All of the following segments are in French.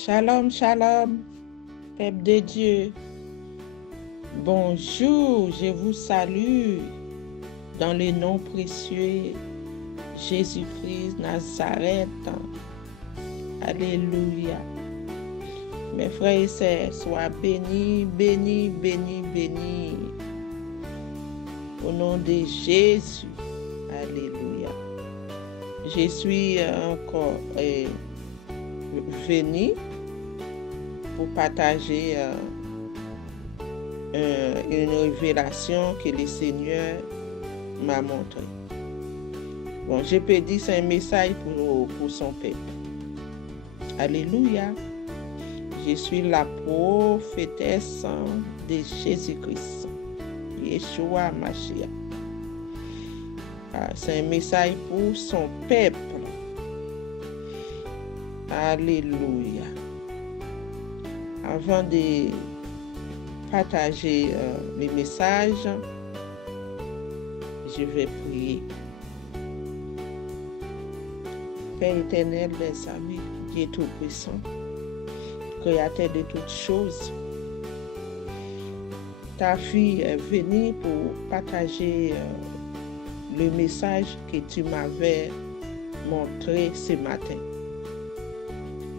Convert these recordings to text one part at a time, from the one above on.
Shalom, shalom, peuple de Dieu. Bonjour, je vous salue dans le nom précieux Jésus-Christ Nazareth. Alléluia. Mes frères et sœurs, soient bénis, bénis, bénis, bénis. Au nom de Jésus. Alléluia. Je suis encore venu pour partager une révélation que le Seigneur m'a montrée. Bon, je peux dire c'est un message pour son peuple. Alléluia. Je suis la prophétesse de Jésus-Christ. Yeshua Mashiach. C'est un message pour son peuple. Alléluia. Avant de partager les messages, je vais prier. Père éternel des amis, Dieu tout-puissant, créateur de toutes choses, ta fille est venue pour partager le message que tu m'avais montré ce matin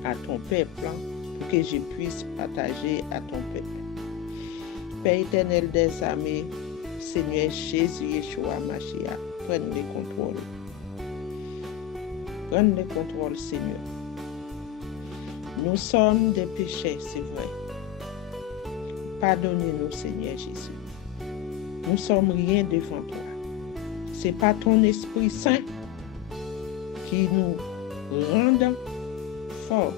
à ton peuple, pour que je puisse partager à ton peuple. Père éternel des armées, Seigneur Jésus, Yeshua Mashiach, prenne le contrôle. Prenne le contrôle, Seigneur. Nous sommes des pécheurs, c'est vrai. Pardonnez-nous, Seigneur Jésus. Nous sommes rien devant toi. C'est pas ton Esprit Saint qui nous rend forts.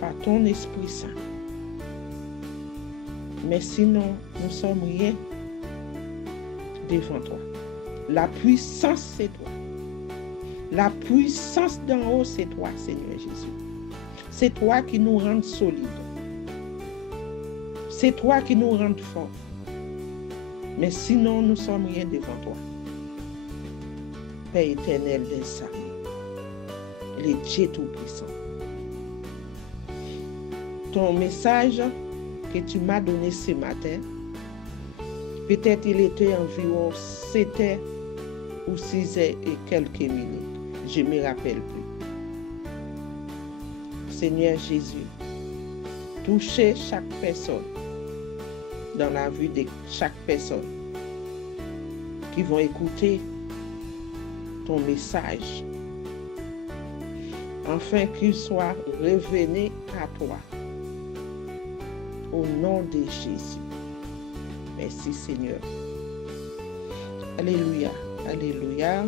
Pas ton Esprit Saint. Mais sinon, nous sommes rien devant toi. La puissance, c'est toi. La puissance d'en haut, c'est toi, Seigneur Jésus. C'est toi qui nous rend solides. C'est toi qui nous rend forts. Mais sinon, nous sommes rien devant toi. Père éternel des armées, le Dieu tout-puissant. Ton message que tu m'as donné ce matin, peut-être il était environ 7 heures ou 6 heures et quelques minutes. Je ne me rappelle plus. Seigneur Jésus, touchez chaque personne dans la vie de chaque personne qui vont écouter ton message, afin qu'il soit révélé à toi. Au nom de Jésus. Merci Seigneur. Alléluia. Alléluia.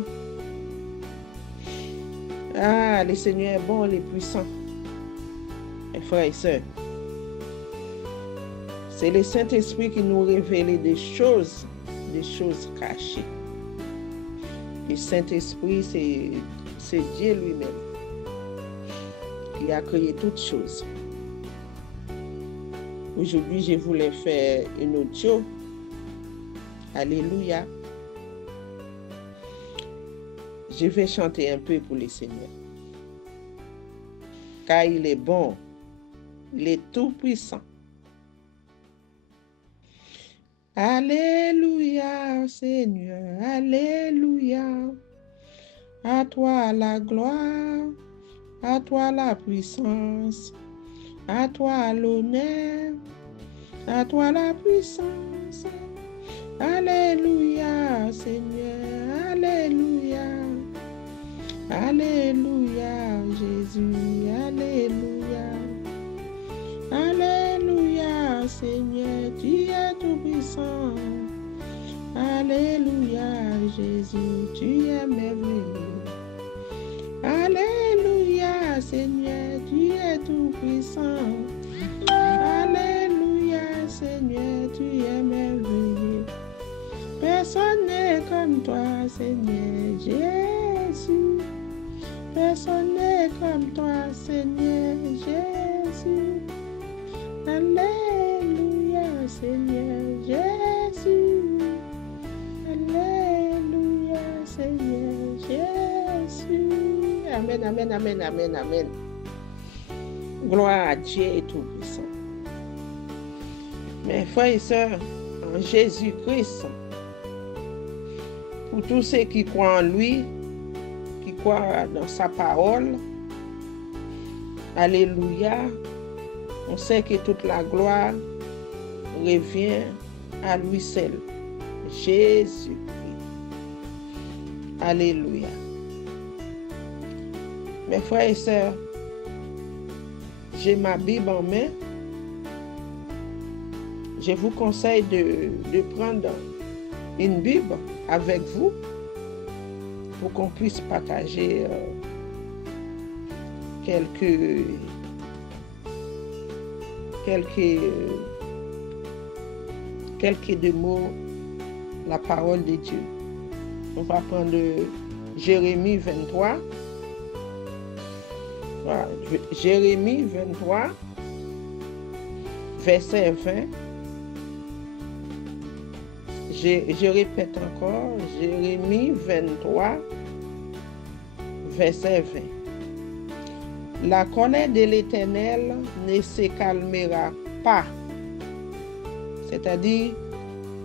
Ah, le Seigneur est bon, il est puissant. Mes frères et sœurs, c'est le Saint-Esprit qui nous révèle des choses cachées. Le Saint-Esprit, c'est Dieu lui-même qui a créé toutes choses. Aujourd'hui, je voulais faire une audio. Alléluia. Je vais chanter un peu pour le Seigneur. Car il est bon. Il est tout puissant. Alléluia, Seigneur. Alléluia. À toi la gloire. À toi la puissance. À toi l'honneur, à toi la puissance. Alléluia, Seigneur, alléluia. Alléluia, Jésus, alléluia. Alléluia, Seigneur, tu es tout puissant. Alléluia, Jésus, tu es merveilleux. Alléluia, Seigneur, tu es tout puissant. Alléluia, Seigneur, tu es merveilleux. Personne n'est comme toi, Seigneur Jésus. Personne n'est comme toi, Seigneur Jésus. Alléluia, Seigneur Jésus. Alléluia, Seigneur Jésus. Amen, amen, amen, amen, amen. Gloire à Dieu et Tout-Puissant. Mes frères et sœurs, en Jésus-Christ, pour tous ceux qui croient en lui, qui croient dans sa parole, alléluia, on sait que toute la gloire revient à lui seul, Jésus-Christ. Alléluia. Mes frères et sœurs, j'ai ma Bible en main. Je vous conseille de prendre une Bible avec vous pour qu'on puisse partager quelques de mots, la parole de Dieu. On va prendre Jérémie 23. Voilà. Jérémie 23, verset 20. Je répète encore, Jérémie 23, verset 20. La colère de l'Éternel ne se calmera pas. C'est-à-dire,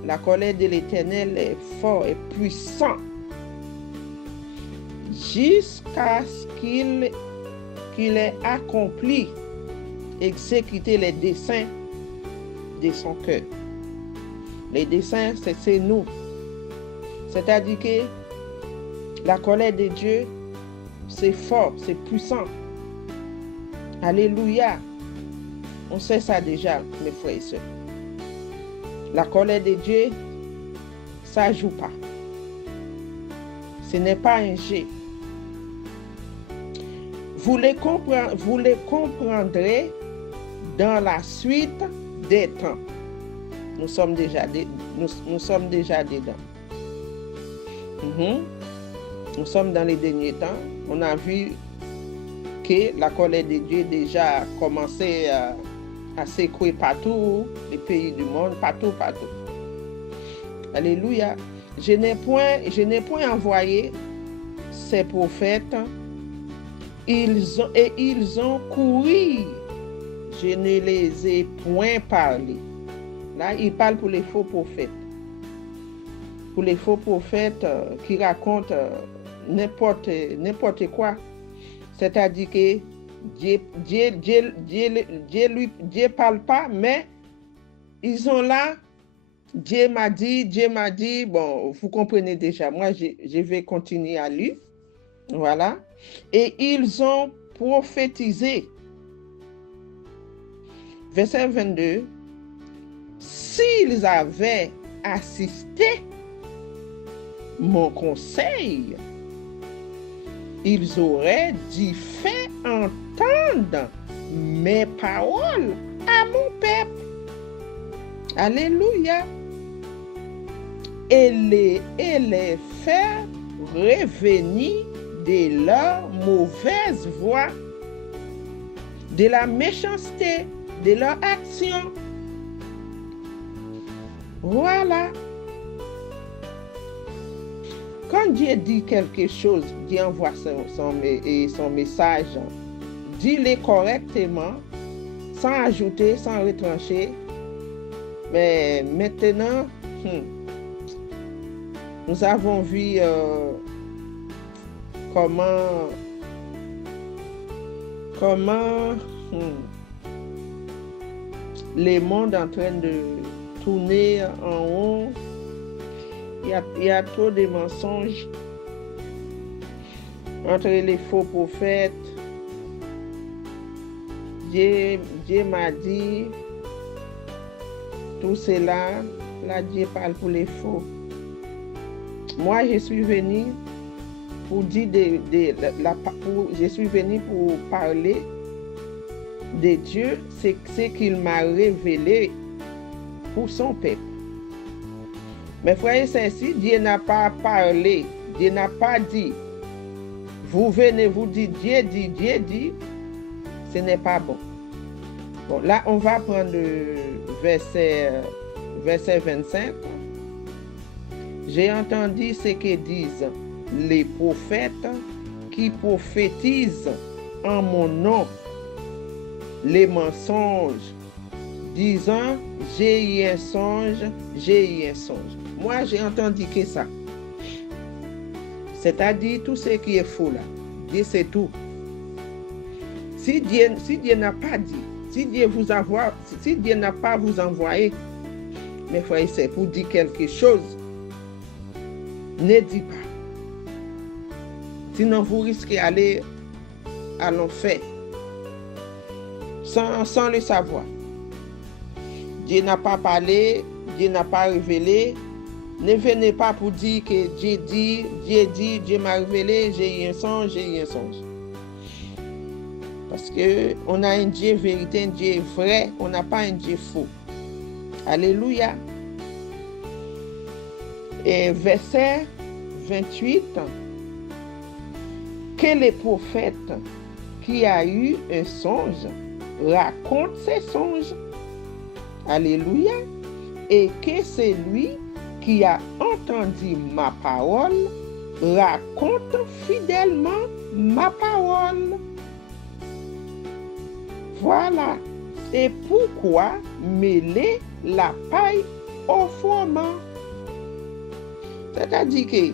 la colère de l'Éternel est fort et puissant jusqu'à ce qu'il ait accompli, exécuté les desseins de son cœur. Les desseins, c'est nous. C'est-à-dire que la colère de Dieu, c'est fort, c'est puissant. Alléluia. On sait ça déjà, mes frères et sœurs. La colère de Dieu, ça ne joue pas. Ce n'est pas un jeu. Vous les comprendrez dans la suite des temps. Nous sommes déjà dedans. Nous sommes dans les derniers temps. On a vu que la colère de Dieu déjà a commencé à s'écouler partout, les pays du monde, partout. Alléluia. Je n'ai point envoyé ces prophètes. Ils ont couru. Je ne les ai point parlé. Là, il parle pour les faux prophètes. Pour les faux prophètes qui racontent n'importe quoi. C'est-à-dire que Dieu parle pas, mais ils sont là. Dieu m'a dit. Bon, vous comprenez déjà. Moi, je vais continuer à lire. Voilà. Et ils ont prophétisé. Verset 22. S'ils avaient assisté mon conseil, ils auraient dû faire entendre mes paroles à mon peuple. Alléluia. Et les faire revenir de leur mauvaise voie, de la méchanceté, de leur action. Voilà. Quand Dieu dit quelque chose, Dieu envoie son message, dis-le correctement, sans ajouter, sans retrancher. Mais maintenant, nous avons vu comment le monde est en train de tourner en rond. Il y a trop de mensonges entre les faux prophètes. Dieu m'a dit tout cela. Là, Dieu parle pour les faux. Moi, je suis venu pour dire je suis venu pour parler de Dieu, c'est ce qu'il m'a révélé pour son peuple. Mes frères et sœurs, si Dieu n'a pas parlé, Dieu n'a pas dit, vous venez vous dire Dieu dit, ce n'est pas bon. Bon, là, on va prendre le verset 25. J'ai entendu ce que disent les prophètes qui prophétisent en mon nom. les mensonges, disant j'ai eu un songe, j'ai eu un songe. Moi, j'ai entendu que ça. C'est-à-dire tout ce qui est faux là. Dieu c'est tout. Si Dieu n'a pas dit, si Dieu n'a pas vous envoyé, mes frères et sœurs, pour dire quelque chose, ne dis pas. Sinon, vous risquez d'aller à l'enfer sans le savoir. Dieu n'a pas parlé, Dieu n'a pas révélé. Ne venez pas pour dire que Dieu m'a révélé, j'ai eu un songe, j'ai eu un songe. Parce qu'on a un Dieu vérité, un Dieu vrai, on n'a pas un Dieu faux. Alléluia. Et verset 28, que les prophètes qui a eu un songe racontent ses songes. Alléluia. Et que celui qui a entendu ma parole raconte fidèlement ma parole. Voilà. Et pourquoi mêler la paille au froment? C'est-à-dire que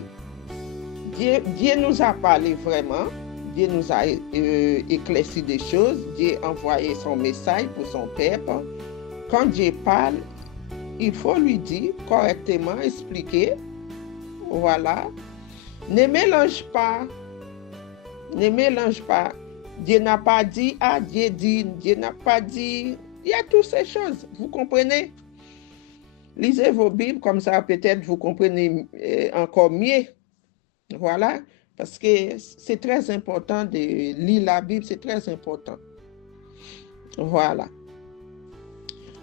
Dieu nous a parlé vraiment, Dieu nous a éclairci des choses, Dieu a envoyé son message pour son peuple. Quand Dieu parle, il faut lui dire correctement, expliquer. Voilà. Ne mélange pas. Ne mélange pas. Dieu n'a pas dit, Dieu dit, Dieu n'a pas dit. Il y a toutes ces choses, vous comprenez? Lisez vos Bibles, comme ça peut-être vous comprenez encore mieux. Voilà, parce que c'est très important de lire la Bible, c'est très important. Voilà.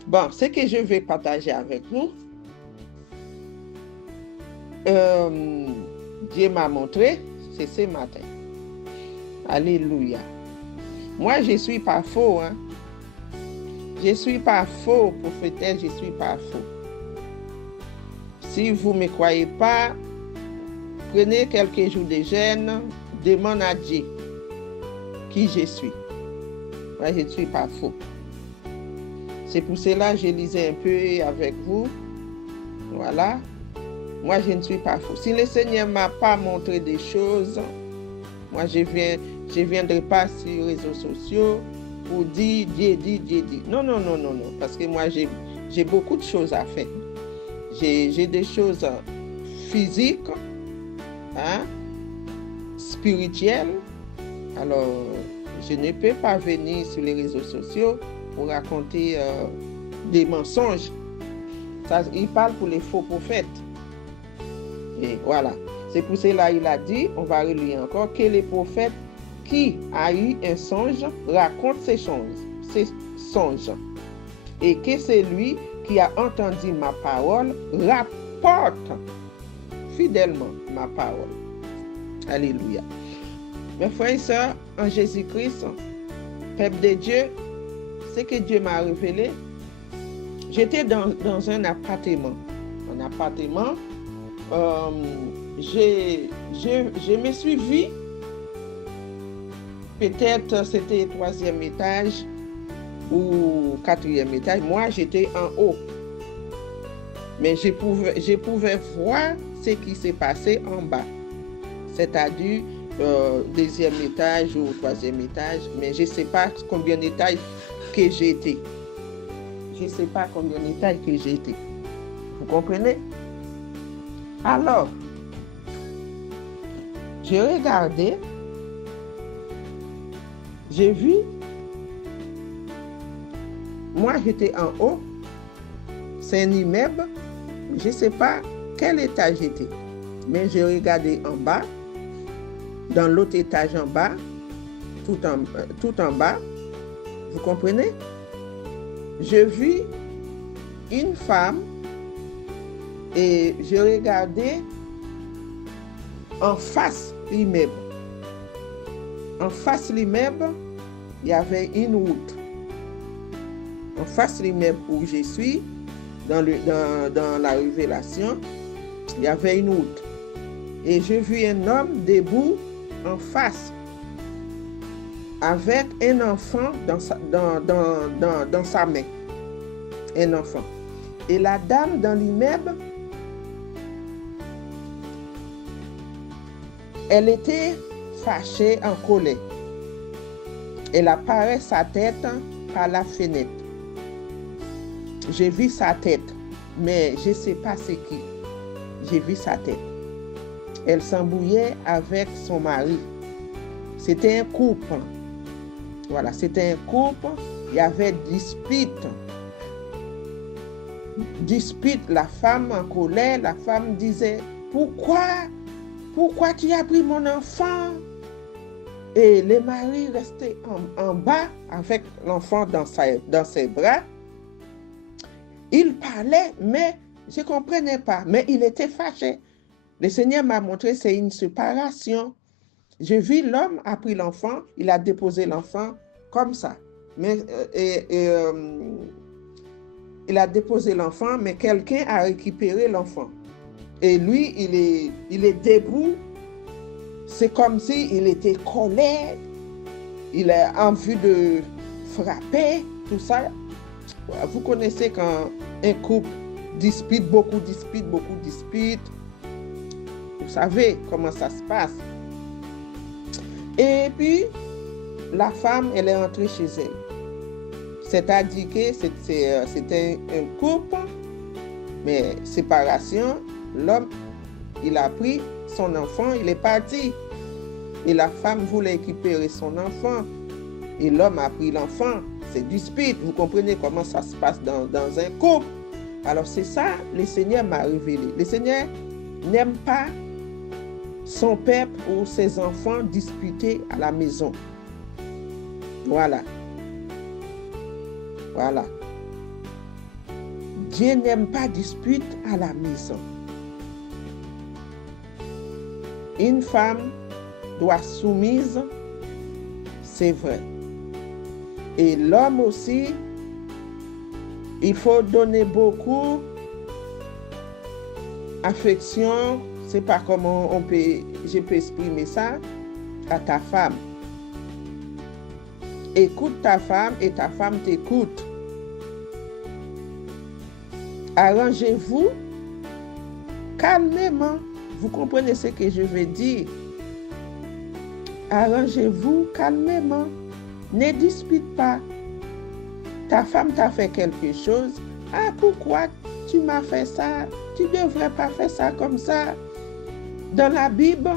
Bon, ce que je vais partager avec vous, Dieu m'a montré, c'est ce matin. Alléluia. Moi, je ne suis pas faux, hein. Je ne suis pas faux, prophétesse, je ne suis pas faux. Si vous ne me croyez pas, prenez quelques jours de jeûne, demandez à Dieu qui je suis. Moi, je ne suis pas faux. C'est pour cela que je lisais un peu avec vous. Voilà. Moi, je ne suis pas faux. Si le Seigneur ne m'a pas montré des choses, moi, je ne viendrai pas sur les réseaux sociaux pour dire Dieu dit, Dieu dit. Non. Parce que moi, j'ai beaucoup de choses à faire. J'ai des choses physiques, hein, spirituelles. Alors, je ne peux pas venir sur les réseaux sociaux pour raconter des mensonges. Ça, il parle pour les faux prophètes. Et voilà. C'est pour cela qu'il a dit, on va relire encore, que les prophètes qui a eu un songe racontent ces songes. Et que c'est lui qui a entendu ma parole rapporte fidèlement ma parole. Alléluia. Mes frères et sœurs, en Jésus-Christ, peuple de Dieu, ce que Dieu m'a révélé, j'étais dans un appartement. Je me suis vue, peut-être c'était 3e étage ou 4e étage. Moi, j'étais en haut. Mais je pouvais voir ce qui s'est passé en bas. C'est-à-dire 2e étage ou 3e étage. Mais je ne sais pas combien d'étages que j'ai été. Je ne sais pas combien d'étages que j'ai été. Vous comprenez? Alors, j'ai regardé, j'ai vu, moi j'étais en haut, c'est un immeuble, je ne sais pas quel étage j'étais, mais j'ai regardé en bas, dans l'autre étage en bas, tout en bas, vous comprenez? Je vis une femme et je regardais en face l'immeuble. En face l'immeuble, il y avait une route. En face l'immeuble où je suis, dans la révélation, il y avait une route. Et j'ai vu un homme debout en face avec un enfant dans sa main. Un enfant. Et la dame dans l'immeuble, elle était fâchée, en colère. Elle apparaît sa tête par la fenêtre. J'ai vu sa tête, mais je ne sais pas c'est qui. J'ai vu sa tête. Elle s'embrouillait avec son mari. C'était un couple. Voilà, c'était un couple. Il y avait dispute. Dispute, la femme en colère. La femme disait, pourquoi tu as pris mon enfant? Et le mari restait en bas avec l'enfant dans ses bras. Il parlait, mais je ne comprenais pas. Mais il était fâché. Le Seigneur m'a montré que c'est une séparation. J'ai vu l'homme a pris l'enfant, il a déposé l'enfant comme ça. Mais, il a déposé l'enfant, mais quelqu'un a récupéré l'enfant. Et lui, il est debout. C'est comme s'il était colère. Il a envie de frapper, tout ça. Vous connaissez quand un couple dispute, beaucoup dispute. Vous savez comment ça se passe. Et puis, la femme, elle est entrée chez elle. C'est-à-dire que c'était un couple, mais séparation. L'homme, il a pris son enfant, il est parti. Et la femme voulait récupérer son enfant. Et l'homme a pris l'enfant. C'est dispute. Vous comprenez comment ça se passe dans un couple. Alors c'est ça, le Seigneur m'a révélé. Le Seigneur n'aime pas son peuple ou ses enfants disputés à la maison. Voilà. Voilà. Dieu n'aime pas dispute à la maison. Une femme doit soumise, c'est vrai. Et l'homme aussi, il faut donner beaucoup affection. C'est pas comment je peux exprimer ça à ta femme. Écoute ta femme et ta femme t'écoute. Arrangez-vous calmement. Vous comprenez ce que je veux dire? Arrangez-vous calmement. Ne dispute pas. Ta femme t'a fait quelque chose. Ah, pourquoi tu m'as fait ça? Tu ne devrais pas faire ça comme ça. Dans la Bible,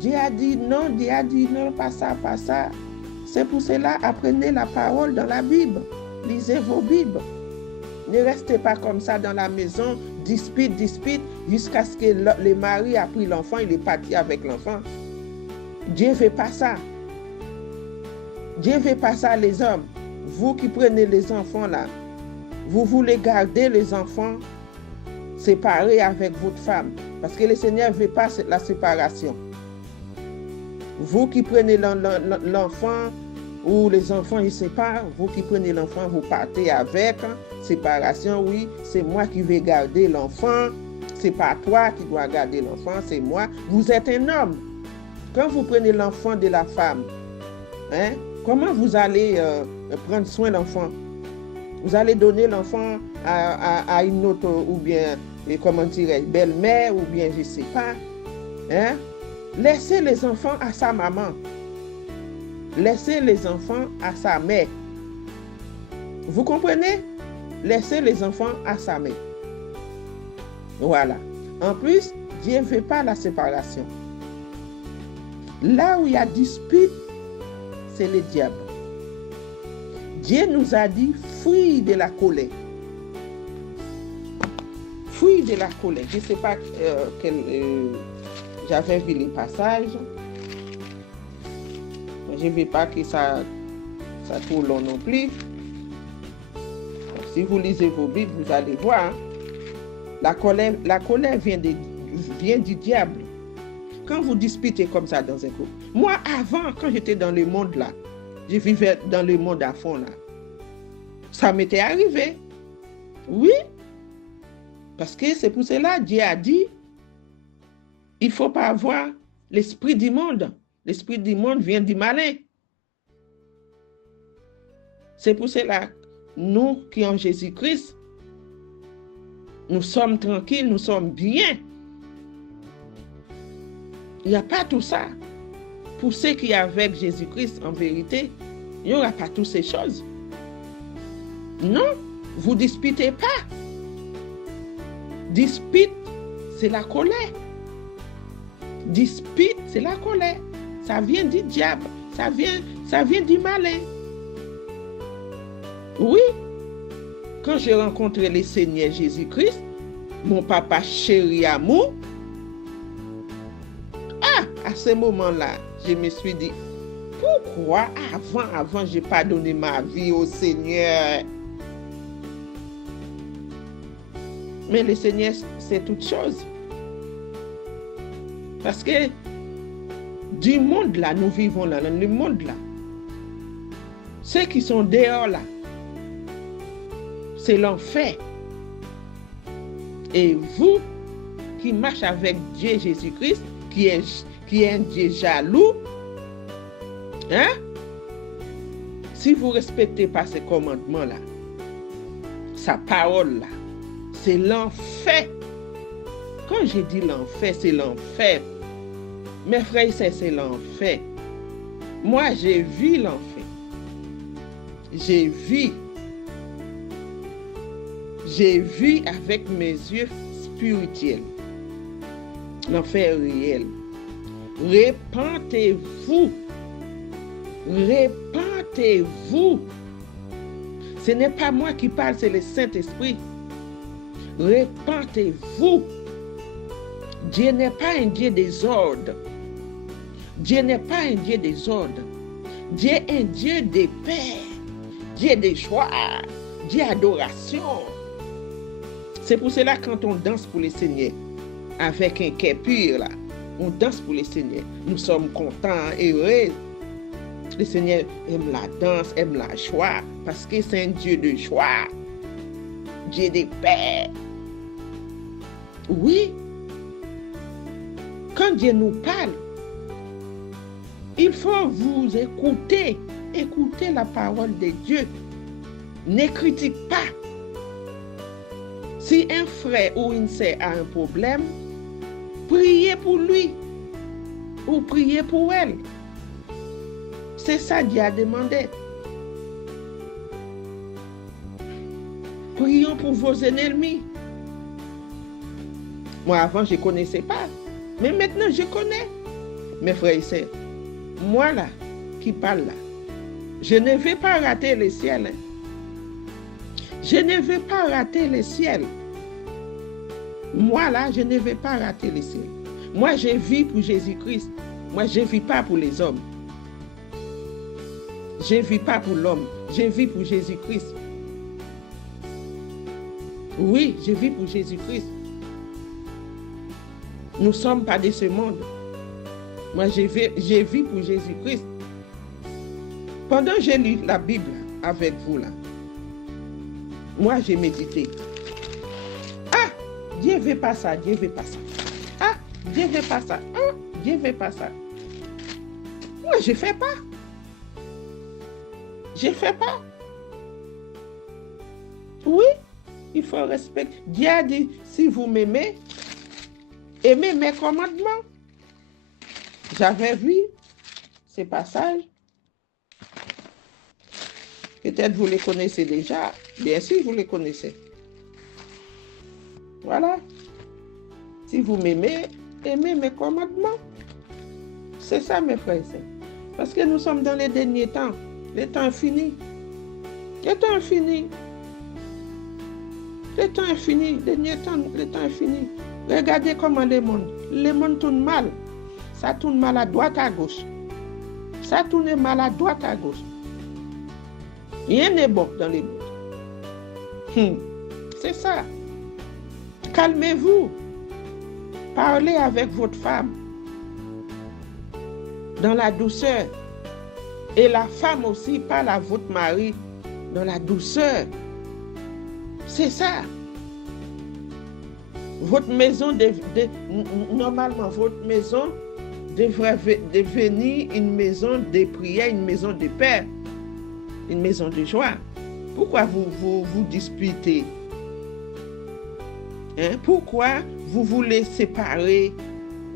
Dieu a dit non, pas ça, pas ça. C'est pour cela, apprenez la parole dans la Bible. Lisez vos Bibles. Ne restez pas comme ça dans la maison, dispute, jusqu'à ce que le mari a pris l'enfant, il est parti avec l'enfant. Dieu ne veut pas ça. Dieu ne veut pas ça, les hommes. Vous qui prenez les enfants là, vous voulez garder les enfants séparés avec votre femme. Parce que le Seigneur ne veut pas la séparation. Vous qui prenez l'enfant ou les enfants ils se séparent, vous qui prenez l'enfant, vous partez avec. Séparation, oui, c'est moi qui vais garder l'enfant. C'est pas toi qui dois garder l'enfant, c'est moi. Vous êtes un homme. Quand vous prenez l'enfant de la femme, hein, comment vous allez prendre soin de l'enfant? Vous allez donner l'enfant à une autre, ou bien, comment dirais, belle-mère, ou bien je ne sais pas. Hein? Laissez les enfants à sa maman. Laissez les enfants à sa mère. Vous comprenez? Laissez les enfants à sa mère. Voilà. En plus, Dieu ne veut pas la séparation. Là où il y a dispute, c'est le diable. Dieu nous a dit, fuis de la colère. Fuis de la colère. Je ne sais pas j'avais vu les passages. Je ne veux pas que ça trop long non plus. Si vous lisez vos Bibles, vous allez voir. La colère vient du diable. Quand vous disputez comme ça dans un couple. Moi, avant, quand j'étais dans le monde là, je vivais dans le monde à fond là. Ça m'était arrivé. Oui. Parce que c'est pour cela Dieu a dit, il ne faut pas avoir l'esprit du monde. L'esprit du monde vient du malin. C'est pour cela, nous qui en Jésus-Christ, nous sommes tranquilles, nous sommes bien. Il n'y a pas tout ça. Pour ceux qui sont avec Jésus-Christ, en vérité, il n'y aura pas toutes ces choses. Non, vous ne disputez pas. Dispute, c'est la colère. Dispute, c'est la colère. Ça vient du diable, ça vient du malin. Oui, quand j'ai rencontré le Seigneur Jésus-Christ, mon papa chéri amour, à ce moment-là, je me suis dit, pourquoi avant, je n'ai pas donné ma vie au Seigneur? Mais le Seigneur, c'est toute chose. Parce que du monde là, nous vivons là, dans le monde là, ceux qui sont dehors là, c'est l'enfer. Et vous qui marchez avec Dieu Jésus-Christ, qui est un Dieu jaloux, hein? Si vous ne respectez pas ces commandements-là, sa parole-là, c'est l'enfer. Quand je dis l'enfer, c'est l'enfer. Mes frères et sœurs, c'est l'enfer. Moi, j'ai vu l'enfer. J'ai vu avec mes yeux spirituels. L'enfer réel. Repentez-vous. Repentez-vous. Ce n'est pas moi qui parle, c'est le Saint-Esprit. Repentez-vous. Dieu n'est pas un Dieu des ordres. Dieu n'est pas un Dieu des ordres. Dieu est un Dieu de paix. Dieu de joie. Dieu d'adoration. C'est pour cela quand on danse pour le Seigneur, avec un cœur pur, là, on danse pour le Seigneur. Nous sommes contents, heureux. Le Seigneur aime la danse, aime la joie, parce que c'est un Dieu de joie, Dieu de paix. Oui, quand Dieu nous parle, il faut vous écouter, écouter la parole de Dieu. Ne critique pas. Si un frère ou une sœur a un problème, priez pour lui ou priez pour elle. C'est ça Dieu a demandé. Prions pour vos ennemis. Moi, avant, je ne connaissais pas. Mais maintenant, je connais. Mes frères et sœurs, moi là, qui parle là, je ne vais pas rater le ciel. Hein. Je ne vais pas rater le ciel. Moi là, je ne vais pas rater le ciel. Moi, je vis pour Jésus-Christ. Moi, je ne vis pas pour les hommes. Je ne vis pas pour l'homme. Je vis pour Jésus-Christ. Oui, je vis pour Jésus-Christ. Nous ne sommes pas de ce monde. Moi, je vis pour Jésus-Christ. Pendant que j'ai lu la Bible avec vous, là, moi, j'ai médité. Ah, Dieu ne veut pas ça, Dieu ne veut pas ça. Ah, Dieu ne veut pas ça. Ah, Dieu ne veut pas ça. Moi, je ne fais pas. Je ne fais pas. Oui, il faut respecter. Dieu a dit, si vous m'aimez, aimez mes commandements. J'avais vu ces passages. Peut-être vous les connaissez déjà. Bien sûr, vous les connaissez. Voilà. Si vous m'aimez, aimez mes commandements. C'est ça, mes frères et sœurs. Parce que nous sommes dans les derniers temps. Le temps est fini. Le temps est fini. Le temps est fini. Le temps est fini. Regardez comment le monde tourne mal. Ça tourne mal à droite, à gauche. Ça tourne mal à droite, à gauche. Rien n'est bon dans les mondes. C'est ça. Calmez-vous. Parlez avec votre femme dans la douceur. Et la femme aussi parle à votre mari dans la douceur. C'est ça. Votre maison, normalement, votre maison devrait devenir une maison de prière, une maison de paix. une maison de joie. Pourquoi vous disputez? Hein? Pourquoi vous voulez séparer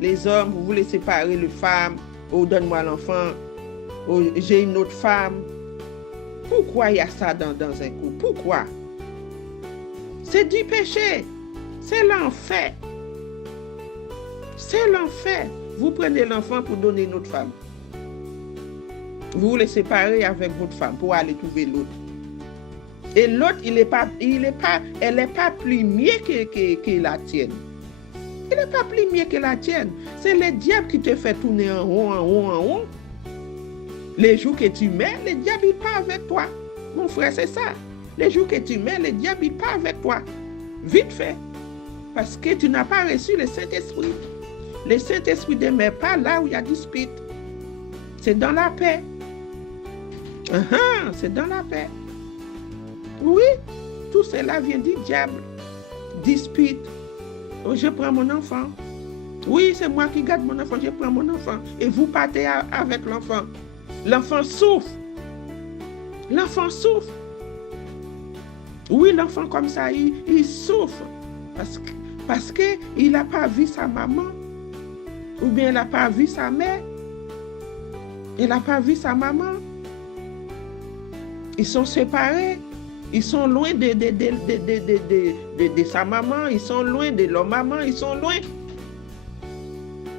les hommes, vous voulez séparer les femmes? Oh, donne-moi l'enfant. Oh, j'ai une autre femme. Pourquoi il y a ça dans un couple? Pourquoi? C'est du péché. C'est l'enfer. C'est l'enfer. Vous prenez l'enfant pour donner une autre femme. Vous voulez séparer avec votre femme pour aller trouver l'autre. Et l'autre, elle n'est pas plus mieux que la tienne. Elle n'est pas plus mieux que la tienne. C'est le diable qui te fait tourner en rond, en rond, en rond. Les jours que tu mets, le diable n'est pas avec toi. Mon frère, c'est ça. Les jours que tu mets, le diable n'est pas avec toi. Vite fait. Parce que tu n'as pas reçu le Saint-Esprit. Le Saint-Esprit ne demeure pas là où il y a dispute. C'est dans la paix. C'est dans la paix. Oui, tout cela vient du diable. Dispute. Oh, je prends mon enfant. Oui, c'est moi qui garde mon enfant, je prends mon enfant. Et vous partez avec l'enfant. L'enfant souffre. L'enfant souffre. Oui, l'enfant comme ça, il souffre. Parce qu'il n'a pas vu sa maman. Ou bien il n'a pas vu sa mère. Il n'a pas vu sa maman. Ils sont séparés. Ils sont loin de sa maman. Ils sont loin de leur maman. Ils sont loin.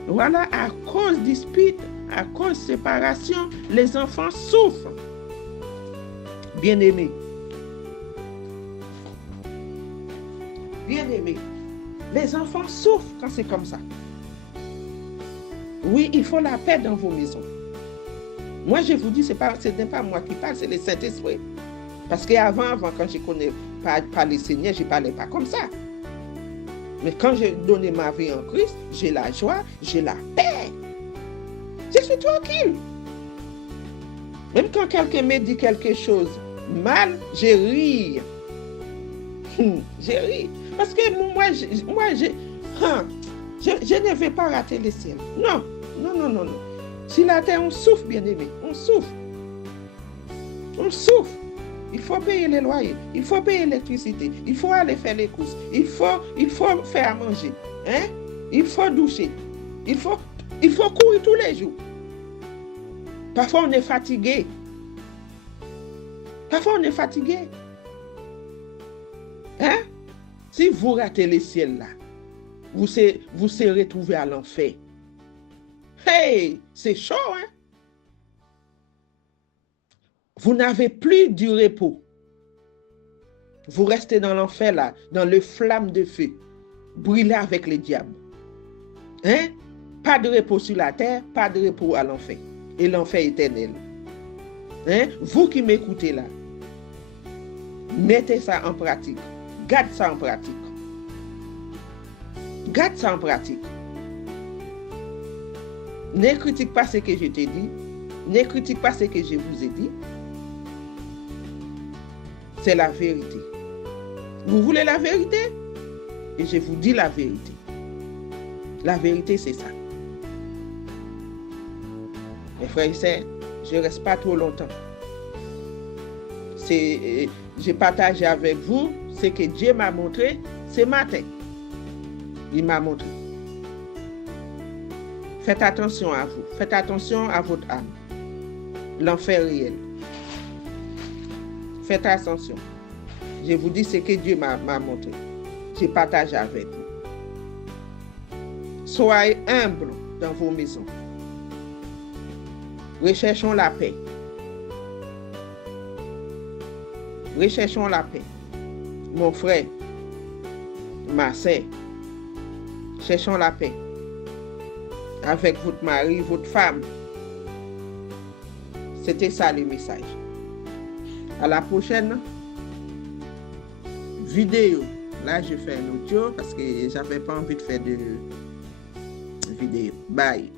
Voilà, à cause de dispute, à cause de séparation, les enfants souffrent. Bien-aimés. Bien-aimés. Les enfants souffrent quand c'est comme ça. Oui, il faut la paix dans vos maisons. Moi, je vous dis, ce n'est pas moi qui parle, c'est le Saint-Esprit. Parce qu'avant, quand je ne connais pas le Seigneur, je ne parlais pas comme ça. Mais quand j'ai donné ma vie en Christ, j'ai la joie, j'ai la paix. Je suis tranquille. Même quand quelqu'un me dit quelque chose mal, je ris. Je ris. Parce que je ne vais pas rater le ciel. Non. Si la terre, on souffre, bien aimé. On souffre. On souffre. Il faut payer les loyers. Il faut payer l'électricité. Il faut aller faire les courses. Il faut faire à manger. Hein? Il faut doucher. Il faut courir tous les jours. Parfois, on est fatigué. Hein? Si vous ratez le ciel là, vous serez trouvé à l'enfer. Hey, c'est chaud, hein? Vous n'avez plus du repos. Vous restez dans l'enfer là, dans le flamme de feu, brûlé avec le diable. Hein? Pas de repos sur la terre, pas de repos à l'enfer. Et l'enfer éternel. Hein? Vous qui m'écoutez là, mettez ça en pratique. Garde ça en pratique. Garde ça en pratique. Ne critique pas ce que je t'ai dit. Ne critique pas ce que je vous ai dit. C'est la vérité. Vous voulez la vérité? Et je vous dis la vérité. La vérité, c'est ça. Mes frères et sœurs, je ne reste pas trop longtemps. J'ai partagé avec vous ce que Dieu m'a montré ce matin. Il m'a montré. Faites attention à vous. Faites attention à votre âme. L'enfer réel. Faites attention. Je vous dis ce que Dieu m'a montré. Je partage avec vous. Soyez humbles dans vos maisons. Recherchons la paix. Recherchons la paix. Mon frère, ma sœur, cherchons la paix. Avec votre mari, votre femme. C'était ça le message. À la prochaine vidéo. Là, je fais un audio parce que j'avais pas envie de faire de vidéo. Bye.